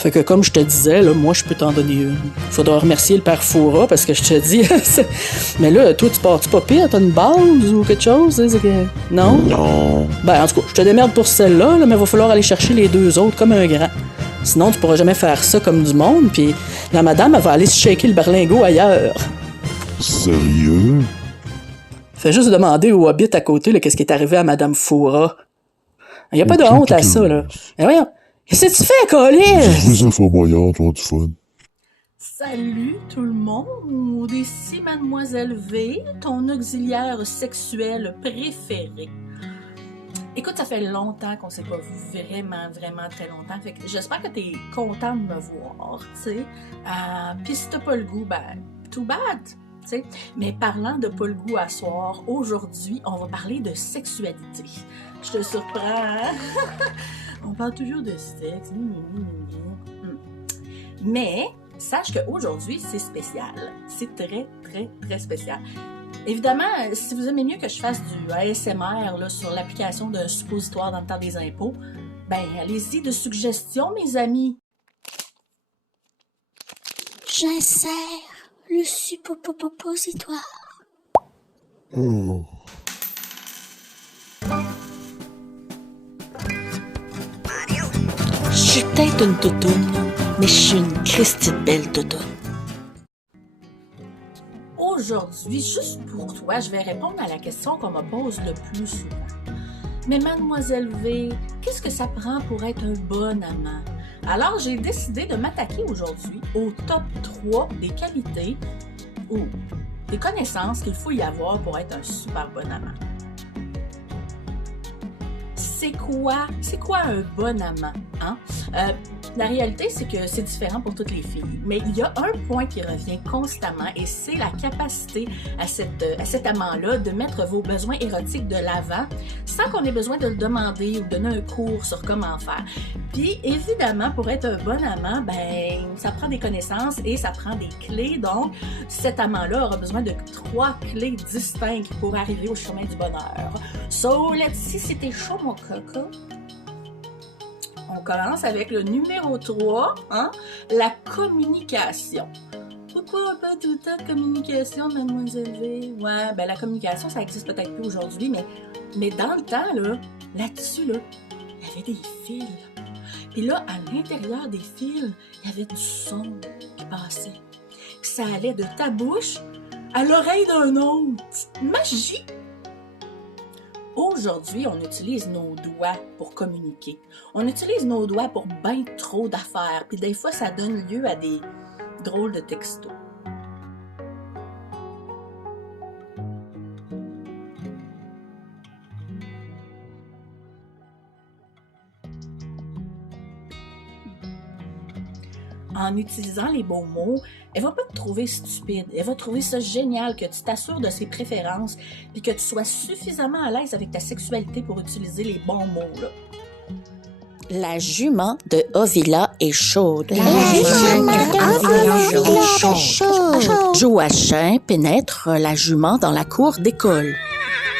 Fait que comme je te disais, là, moi, je peux t'en donner une. Faudra remercier le père Foura parce que je te dis... Mais là, toi, tu pars-tu pas pire? T'as une base ou quelque chose? Non? Non. Ben, en tout cas, je te démerde pour celle-là, là, mais il va falloir aller chercher les deux autres comme un grand. Sinon, tu pourras jamais faire ça comme du monde, puis la madame, elle va aller se shaker le berlingot ailleurs. Sérieux? Fais juste demander au hobbit à côté, là, qu'est-ce qui est arrivé à madame Foura. Il y a pas de honte à ça, là. Mais voyons, qu'est-ce que tu fais, Colin? Les info-moyens, toi, du fun. Salut tout le monde, ici Mademoiselle V, ton auxiliaire sexuel préféré. Écoute, ça fait longtemps qu'on s'est pas vu, vraiment très longtemps, fait que j'espère que t'es content de me voir, tu sais. Pis si t'as pas le goût, ben, too bad, tu sais. Mais parlant de pas le goût à soir, aujourd'hui, on va parler de sexualité. Je te surprends, hein? On parle toujours de sexe. Mais sache qu'aujourd'hui, c'est spécial. C'est très spécial. Évidemment, si vous aimez mieux que je fasse du ASMR là, sur l'application d'un suppositoire dans le temps des impôts, ben allez-y de suggestions, mes amis. J'insère le suppositoire. Oh. Je suis peut-être une toutoune, mais je suis une Christie de belle toutoune. Aujourd'hui, juste pour toi, je vais répondre à la question qu'on me pose le plus souvent. Mais Mademoiselle V, qu'est-ce que ça prend pour être un bon amant? Alors, j'ai décidé de m'attaquer aujourd'hui au top 3 des qualités ou des connaissances qu'il faut y avoir pour être un super bon amant. C'est quoi un bon amant? Hein? La réalité, c'est que c'est différent pour toutes les filles. Mais il y a un point qui revient constamment et c'est la capacité à cet amant-là de mettre vos besoins érotiques de l'avant sans qu'on ait besoin de le demander ou de donner un cours sur comment faire. Puis, évidemment, pour être un bon amant, ben, ça prend des connaissances et ça prend des clés. Donc, cet amant-là aura besoin de 3 clés distinctes pour arriver au chemin du bonheur. So, let's see si t'es chaud, mon coco. On commence avec le numéro 3, hein? La communication. Pourquoi pas tout le temps de communication, Mademoiselle V? Ouais, ben la communication, ça existe peut-être plus aujourd'hui, mais dans le temps, là-dessus, il y avait des fils. Puis là, à l'intérieur des fils, il y avait du son qui passait. Puis ça allait de ta bouche à l'oreille d'un autre. Magie! Aujourd'hui, on utilise nos doigts pour communiquer. On utilise nos doigts pour bien trop d'affaires. Puis des fois, ça donne lieu à des drôles de textos. En utilisant les bons mots, elle va pas te trouver stupide. Elle va trouver ça génial que tu t'assures de ses préférences puis que tu sois suffisamment à l'aise avec ta sexualité pour utiliser les bons mots, là. La jument de Ovila est chaude. Joachim pénètre la jument dans la cour d'école.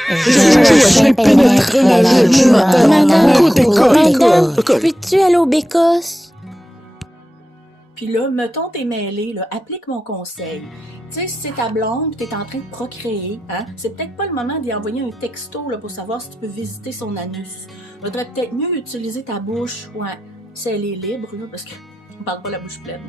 Joachim pénètre la jument dans la cour d'école. Peux-tu aller au bécosse? Puis là, mettons t'es mêlé, là, applique mon conseil. Tu sais, si c'est ta blonde pis t'es en train de procréer, hein, c'est peut-être pas le moment d'y envoyer un texto là, pour savoir si tu peux visiter son anus. Faudrait peut-être mieux utiliser ta bouche, ouais, si elle est libre, là, parce qu'on parle pas la bouche pleine.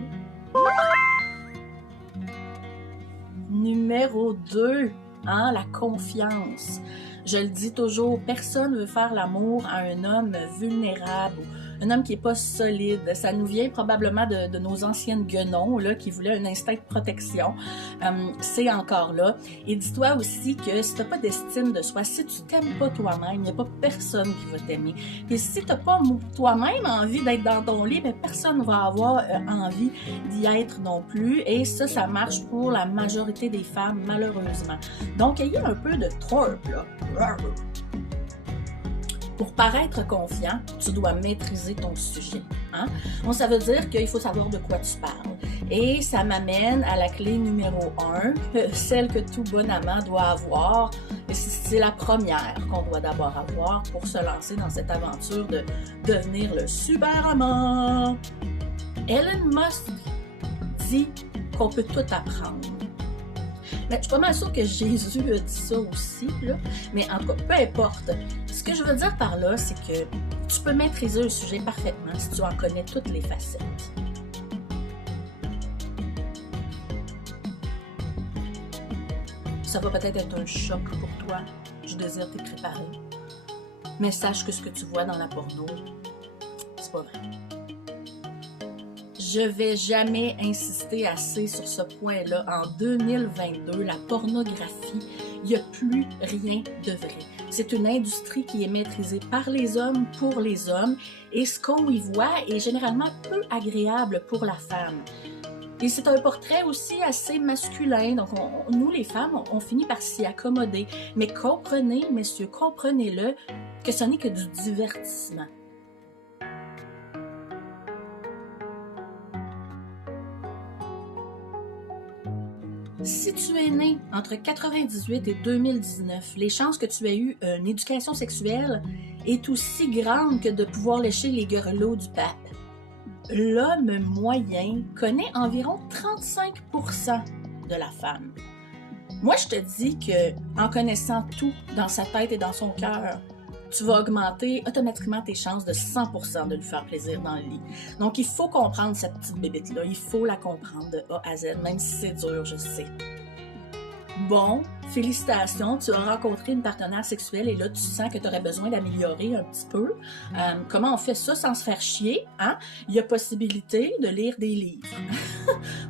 Numéro 2, hein, la confiance. Je le dis toujours, personne veut faire l'amour à un homme vulnérable, un homme qui est pas solide. Ça nous vient probablement de nos anciennes guenons là, qui voulaient un instinct de protection. C'est encore là. Et dis-toi aussi que si t'as pas d'estime de soi, si tu t'aimes pas toi-même, il n'y a pas personne qui va t'aimer. Et si t'as pas toi-même envie d'être dans ton lit, ben personne ne va avoir envie d'y être non plus. Et ça marche pour la majorité des femmes, malheureusement. Donc, ayez un peu de trope, là. Pour paraître confiant, tu dois maîtriser ton sujet. Hein? Bon, ça veut dire qu'il faut savoir de quoi tu parles. Et ça m'amène à la clé numéro 1, celle que tout bon amant doit avoir. C'est la première qu'on doit d'abord avoir pour se lancer dans cette aventure de devenir le super amant. Elon Musk dit qu'on peut tout apprendre. Mais je suis pas mal sûre que Jésus a dit ça aussi, là. Mais en tout cas, peu importe. Ce que je veux dire par là, c'est que tu peux maîtriser un sujet parfaitement si tu en connais toutes les facettes. Ça va peut-être être un choc pour toi. Je désire t'y préparer. Mais sache que ce que tu vois dans la porno, c'est pas vrai. Je vais jamais insister assez sur ce point-là. En 2022, la pornographie, il n'y a plus rien de vrai. C'est une industrie qui est maîtrisée par les hommes, pour les hommes, et ce qu'on y voit est généralement peu agréable pour la femme. Et c'est un portrait aussi assez masculin, donc nous les femmes, on finit par s'y accommoder. Mais comprenez, messieurs, comprenez-le, que ce n'est que du divertissement. Si tu es né entre 98 et 2019, les chances que tu aies eu une éducation sexuelle est aussi grande que de pouvoir lécher les grelots du pape. L'homme moyen connaît environ 35% de la femme. Moi, je te dis que en connaissant tout dans sa tête et dans son cœur, tu vas augmenter automatiquement tes chances de 100% de lui faire plaisir dans le lit. Donc, il faut comprendre cette petite bébête-là. Il faut la comprendre de A à Z, même si c'est dur, je sais. Bon, félicitations, tu as rencontré une partenaire sexuelle et là, tu sens que tu aurais besoin d'améliorer un petit peu. Comment on fait ça sans se faire chier? Hein? Il y a possibilité de lire des livres.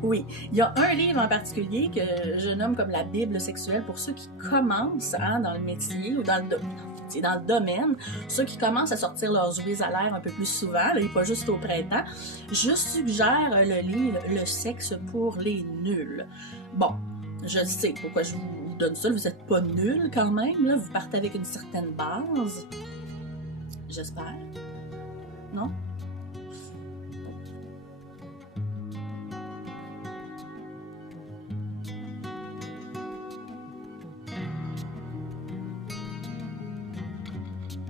Oui, il y a un livre en particulier que je nomme comme la Bible sexuelle pour ceux qui commencent dans le métier ou dans le domaine, ceux qui commencent à sortir leurs jouets à l'air un peu plus souvent, là, et pas juste au printemps. Je suggère le livre « Le sexe pour les nuls ». Bon, je sais pourquoi je vous donne ça, vous n'êtes pas nuls quand même, là. Vous partez avec une certaine base. J'espère. Non?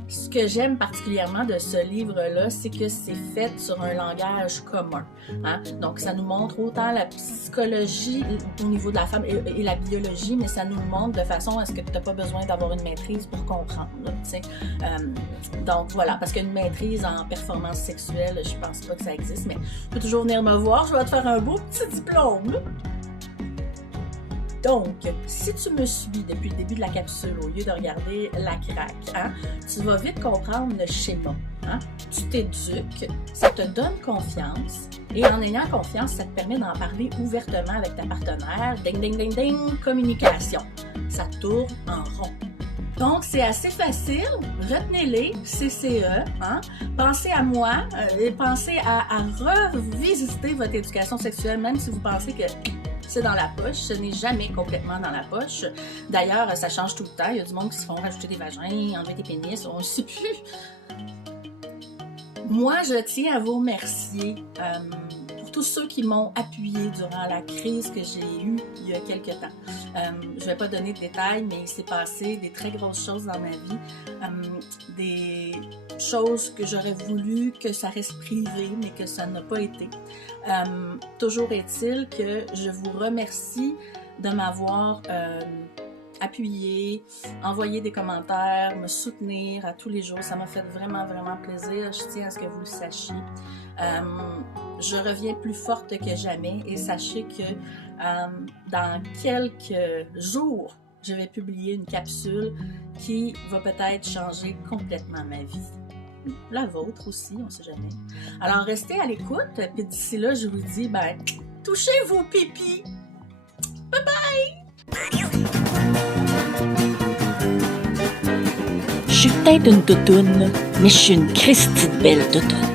Ce que j'aime particulièrement de ce livre-là, c'est que c'est fait sur un langage commun. Hein? Donc, ça nous montre autant la psychologie au niveau de la femme et la biologie, mais ça nous le montre de façon à ce que tu n'as pas besoin d'avoir une maîtrise pour comprendre. Donc, voilà, parce qu'une maîtrise en performance sexuelle, je pense pas que ça existe, mais tu peux toujours venir me voir, je vais te faire un beau petit diplôme. Là. Donc, si tu me suis depuis le début de la capsule, au lieu de regarder la craque, hein, tu vas vite comprendre le schéma. Hein? Tu t'éduques, ça te donne confiance, et en ayant confiance, ça te permet d'en parler ouvertement avec ta partenaire. Ding, ding, ding, ding, communication. Ça tourne en rond. Donc, c'est assez facile. Retenez-les, CCE. Hein? Pensez à moi et pensez à revisiter votre éducation sexuelle, même si vous pensez que c'est dans la poche. Ce n'est jamais complètement dans la poche. D'ailleurs, ça change tout le temps. Il y a du monde qui se font rajouter des vagins, enlever des pénis, on ne sait plus. Moi, je tiens à vous remercier pour tous ceux qui m'ont appuyé durant la crise que j'ai eue il y a quelques temps. Je ne vais pas donner de détails, mais il s'est passé des très grosses choses dans ma vie. Des choses que j'aurais voulu que ça reste privé, mais que ça n'a pas été. Toujours est-il que je vous remercie de m'avoir appuyé, envoyé des commentaires, me soutenir à tous les jours. Ça m'a fait vraiment, vraiment plaisir. Je tiens à ce que vous le sachiez. Je reviens plus forte que jamais et sachez que dans quelques jours, je vais publier une capsule qui va peut-être changer complètement ma vie. La vôtre aussi, on ne sait jamais. Alors, restez à l'écoute, puis d'ici là, je vous dis, touchez vos pipis! Bye bye! Je suis peut-être une toutoune, mais je suis une Christie de belle toutoune.